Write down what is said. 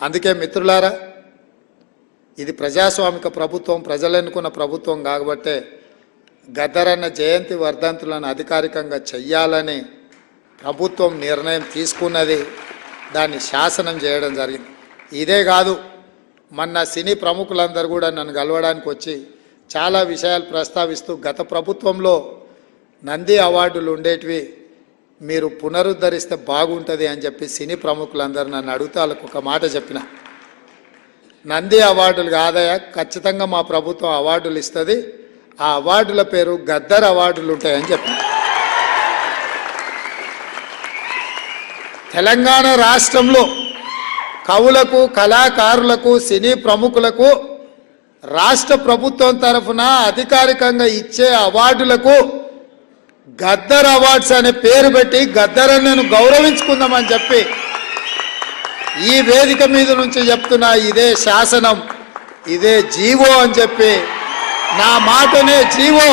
అందుకే మిత్రులారా ఇది ప్రజాస్వామిక ప్రభుత్వం ప్రజలనుకున్న ప్రభుత్వం కాబట్టే గద్దరన్న జయంతి వర్ధంతులను అధికారికంగా చెయ్యాలని ప్రభుత్వం నిర్ణయం తీసుకున్నది దాన్ని శాసనం చేయడం జరిగింది. ఇదే కాదు మొన్న సినీ ప్రముఖులందరూ కూడా నన్ను కలవడానికి వచ్చి చాలా విషయాలు ప్రస్తావిస్తూ గత ప్రభుత్వంలో నంది అవార్డులు ఉండేటివి మీరు పునరుద్ధరిస్తే బాగుంటుంది అని చెప్పి సినీ ప్రముఖులందరూ నన్ను అడుగుతా ఒక మాట చెప్పిన. నంది అవార్డులు కాదయా ఖచ్చితంగా మా ప్రభుత్వం అవార్డులు ఇస్తుంది. ఆ అవార్డుల పేరు గద్దర్ అవార్డులు ఉంటాయని చెప్పిన. తెలంగాణ రాష్ట్రంలో కవులకు కళాకారులకు సినీ ప్రముఖులకు రాష్ట్ర ప్రభుత్వం తరఫున అధికారికంగా ఇచ్చే అవార్డులకు గద్దర్ అవార్డ్స్ అనే పేరు పెట్టి గద్దరన్నను గౌరవించుకుందామని చెప్పి ఈ వేదిక మీద నుంచి చెప్తున్నా ఇదే శాసనం ఇదే జీవో అని చెప్పి నా మాటనే జీవో